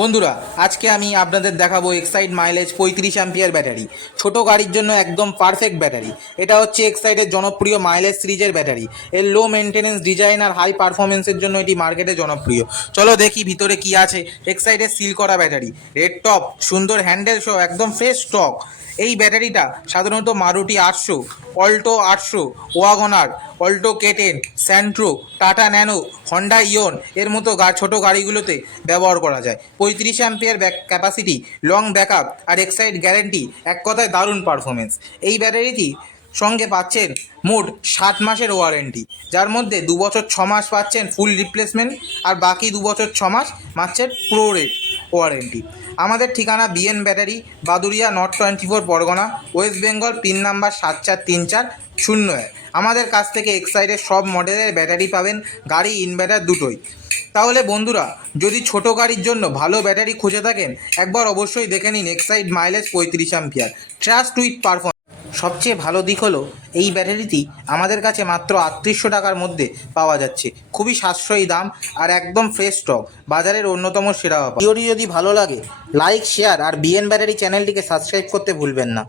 বন্ধুরা, আজকে আমি আপনাদের দেখাবো এক্সাইড মাইলেজ 35 অ্যাম্পিয়ার ব্যাটারি। ছোট গাড়ির জন্য একদম পারফেক্ট ব্যাটারি। এটা হচ্ছে এক্সাইডের জনপ্রিয় মাইলেজ সিরিজের ব্যাটারি। এর লো মেনটেনেন্স ডিজাইন আর হাই পারফরমেন্সের জন্য এটি মার্কেটে জনপ্রিয়। চলো দেখি ভিতরে কি আছে। এক্সাইডের সিল করা ব্যাটারি, রেড টপ, সুন্দর হ্যান্ডেল সহ একদম ফ্রেশ স্টক। এই ব্যাটারিটা সাধারণত Maruti 800, Alto 800, Wagner, Alto K ten, Santro, tata nano, Honda ইয়ন এর মতো ছোট গাড়িগুলোতে ব্যবহার করা যায়। 35 অ্যাম্পিয়ার ক্যাপাসিটি, লং ব্যাকআপ আর এক্সাইড গ্যারেন্টি, এক কথায় দারুণ পারফরমেন্স। এই ব্যাটারিটি সঙ্গে পাচ্ছেন মোট 7 মাসের ওয়ারেন্টি, যার মধ্যে 2 বছর 6 মাস পাচ্ছেন ফুল রিপ্লেসমেন্ট আর বাকি 2 বছর 6 মাস পাচ্ছেন প্রো রেট ওয়ারেন্টি। আমাদের ঠিকানা BN battery, Baduria, north 24 Pargana, West Bengal, pin number 743401। আমাদের কাছ থেকে এক্সাইডের সব মডেলের ব্যাটারি পাবেন, গাড়ি ইনভার্টার দুটোই। তাহলে বন্ধুরা, যদি ছোট গাড়ির জন্য ভালো ব্যাটারি খুঁজে থাকেন, একবার অবশ্যই দেখে নিন Exide mileage 35 ampere, trust with performance. সবচেয়ে ভালো দিক হলো এই ব্যাটারিটি আমাদের কাছে মাত্র 3800 টাকার মধ্যে পাওয়া যাচ্ছে। খুবই সাশ্রয়ী দাম আর একদম ফ্রেশ স্টক, বাজারের অন্যতম সেরা অফার। ভিডিওটি যদি ভালো লাগে, লাইক, শেয়ার আর বিএন ব্যাটারি চ্যানেলটিকে সাবস্ক্রাইব করতে ভুলবেন না।